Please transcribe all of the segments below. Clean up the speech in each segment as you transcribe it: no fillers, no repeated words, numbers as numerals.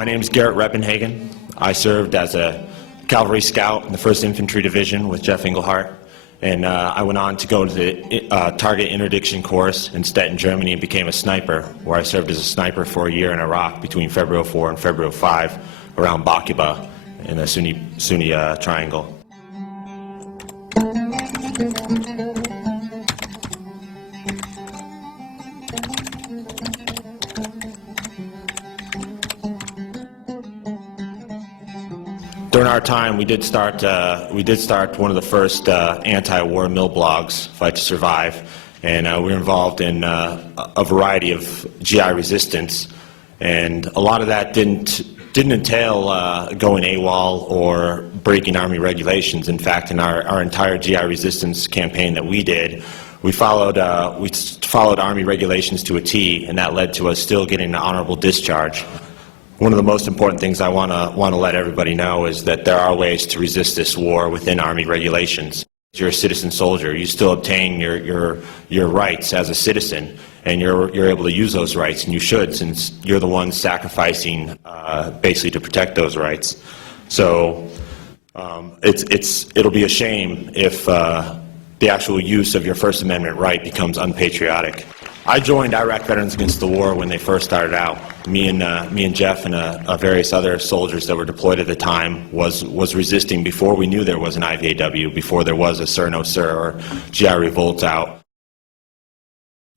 My name is Garret Reppenhagen. I served as a cavalry scout in the 1st Infantry Division with Jeff Englehart, and I went on to go to the target interdiction course in Stettin, Germany, and became a sniper, where I served as a sniper for a year in Iraq between February 4 and February 5 around Baqiba in the Sunni Triangle. During our time, we did start one of the first anti-war mill blogs, Fight to Survive, and we were involved in a variety of GI resistance, and a lot of that didn't entail going AWOL or breaking Army regulations. In fact, in our entire GI resistance campaign that we did, we followed Army regulations to a T, and that led to us still getting an honorable discharge. One of the most important things I want to let everybody know is that there are ways to resist this war within Army regulations. You're a citizen soldier. You still obtain your rights as a citizen, and you're able to use those rights, and you should, since you're the one sacrificing basically to protect those rights. So it'll be a shame if the actual use of your First Amendment right becomes unpatriotic. I joined Iraq Veterans Against the War when they first started out. Me and Jeff and various other soldiers that were deployed at the time was resisting before we knew there was an IVAW, before there was a Sir No Sir or GI Revolt out.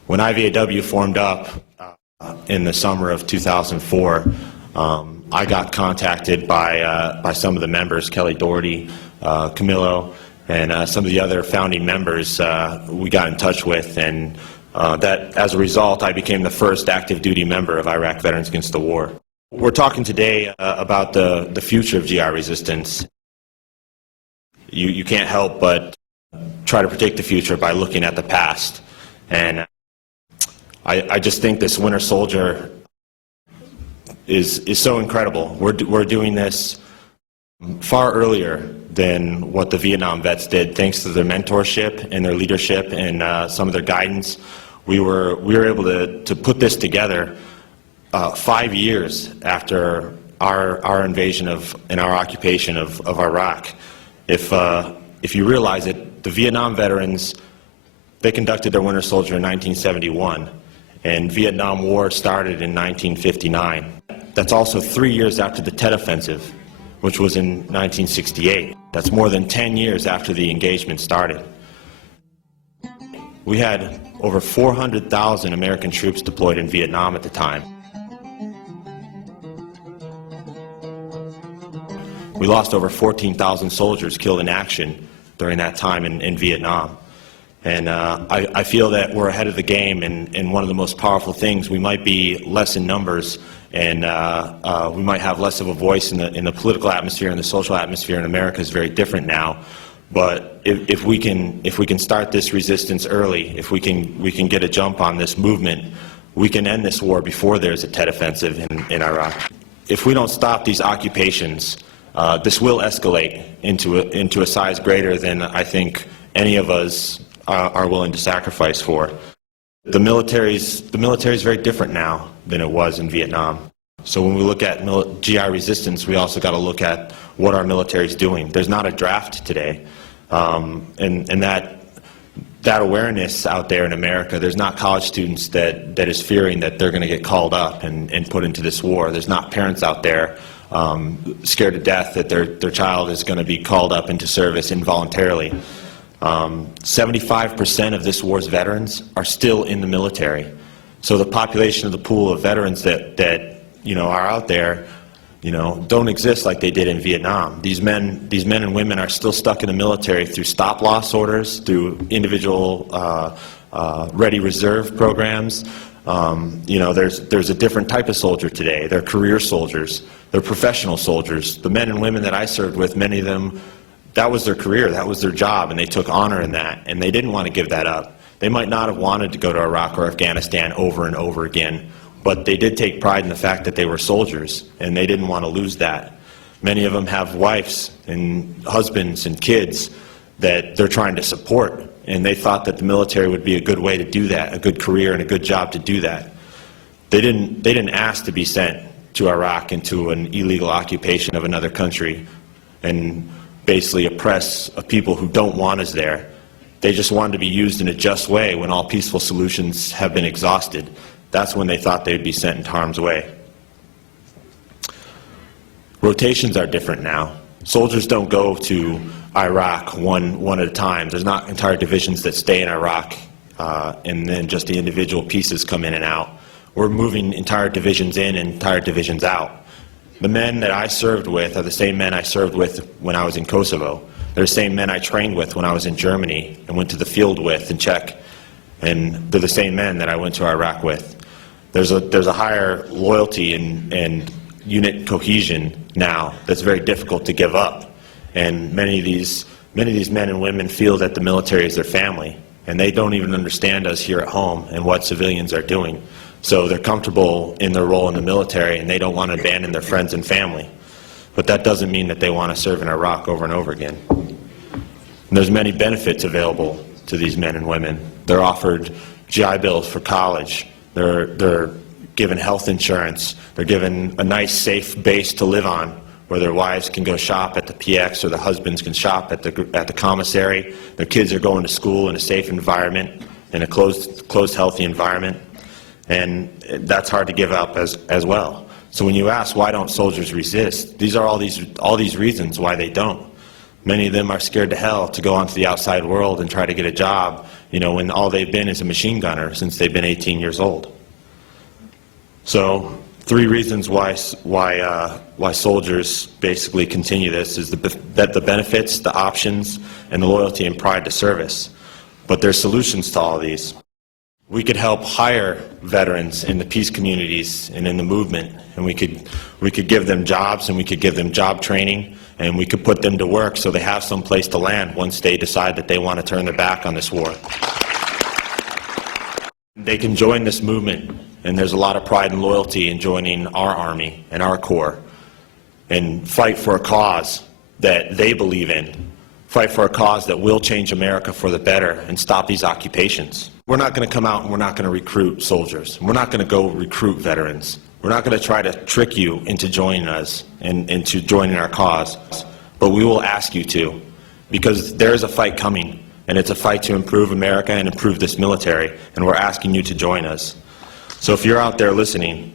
When IVAW formed up in the summer of 2004, I got contacted by some of the members, Kelly Doherty, Camillo, and some of the other founding members we got in touch with, and that as a result I became the first active duty member of Iraq Veterans Against the War. We're talking today about the future of GI resistance. You can't help but try to predict the future by looking at the past, and I just think this Winter Soldier is so incredible. We're doing this far earlier than what the Vietnam vets did, thanks to their mentorship and their leadership and some of their guidance. We were able to put this together 5 years after our invasion and our occupation of Iraq. If you realize it, the Vietnam veterans, they conducted their Winter Soldier in 1971, and Vietnam War started in 1959. That's also 3 years after the Tet Offensive, which was in 1968. That's more than 10 years after the engagement started. We had over 400,000 American troops deployed in Vietnam at the time. We lost over 14,000 soldiers killed in action during that time in Vietnam. And I feel that we're ahead of the game, and one of the most powerful things, we might be less in numbers, and we might have less of a voice in the political atmosphere and the social atmosphere in America is very different now. But if we can start this resistance early, if we can get a jump on this movement, we can end this war before there's a Tet Offensive in Iraq. If we don't stop these occupations, this will escalate into a size greater than I think any of us are willing to sacrifice for. The military is very different now than it was in Vietnam. So when we look at GI resistance, we also got to look at what our military is doing. There's not a draft today, and that awareness out there in America. There's not college students that is fearing that they're going to get called up and put into this war. There's not parents out there scared to death that their child is going to be called up into service involuntarily. 75% of this war's veterans are still in the military. So the population of the pool of veterans that are out there, don't exist like they did in Vietnam. These men and women are still stuck in the military through stop-loss orders, through individual ready reserve programs. There's a different type of soldier today. They're career soldiers. They're professional soldiers. The men and women that I served with, many of them, that was their career, that was their job, and they took honor in that, and they didn't want to give that up. They might not have wanted to go to Iraq or Afghanistan over and over again, but they did take pride in the fact that they were soldiers, and they didn't want to lose that. Many of them have wives and husbands and kids that they're trying to support, and they thought that the military would be a good way to do that, a good career and a good job to do that. They didn't ask to be sent to Iraq into an illegal occupation of another country and basically oppress a people who don't want us there. They just wanted to be used in a just way when all peaceful solutions have been exhausted. That's when they thought they'd be sent into harm's way. Rotations are different now. Soldiers don't go to Iraq one at a time. There's not entire divisions that stay in Iraq and then just the individual pieces come in and out. We're moving entire divisions in and entire divisions out. The men that I served with are the same men I served with when I was in Kosovo. They're the same men I trained with when I was in Germany and went to the field with in Czech. And they're the same men that I went to Iraq with. There's a higher loyalty and unit cohesion now that's very difficult to give up. And many of these men and women feel that the military is their family, and they don't even understand us here at home and what civilians are doing. So they're comfortable in their role in the military, and they don't want to abandon their friends and family. But that doesn't mean that they want to serve in Iraq over and over again. And there's many benefits available to these men and women. They're offered GI Bills for college. They're given health insurance. They're given a nice, safe base to live on, where their wives can go shop at the PX or their husbands can shop at the commissary. Their kids are going to school in a safe environment, in a closed healthy environment. And that's hard to give up as well. So when you ask why don't soldiers resist, these are all these reasons why they don't. Many of them are scared to hell to go onto the outside world and try to get a job, you know, when all they've been is a machine gunner since they've been 18 years old. So 3 reasons why soldiers basically continue this is that the benefits, the options, and the loyalty and pride to service. But there's solutions to all of these. We could help hire veterans in the peace communities and in the movement, and we could give them jobs, and we could give them job training, and we could put them to work so they have some place to land once they decide that they want to turn their back on this war. They can join this movement, and there's a lot of pride and loyalty in joining our Army and our Corps and fight for a cause that they believe in, fight for a cause that will change America for the better and stop these occupations. We're not going to come out and we're not going to recruit soldiers. We're not going to go recruit veterans. We're not going to try to trick you into joining us and into joining our cause. But we will ask you to, because there is a fight coming, and it's a fight to improve America and improve this military, and we're asking you to join us. So if you're out there listening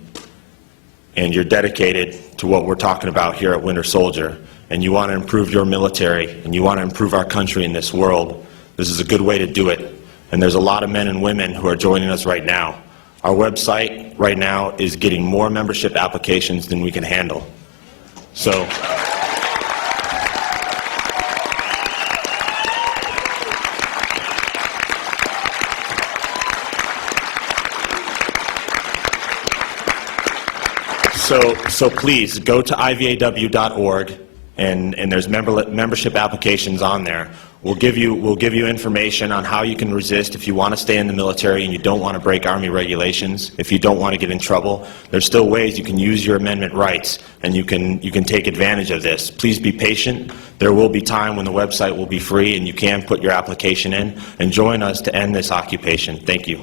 and you're dedicated to what we're talking about here at Winter Soldier, and you want to improve your military and you want to improve our country in this world, this is a good way to do it. And there's a lot of men and women who are joining us right now. Our website right now is getting more membership applications than we can handle. So please go to IVAW.org, and there's membership applications on there. We'll give you information on how you can resist if you want to stay in the military and you don't want to break Army regulations. If you don't want to get in trouble, there's still ways you can use your amendment rights, and you can take advantage of this. Please be patient. There will be time when the website will be free and you can put your application in, and join us to end this occupation. Thank you.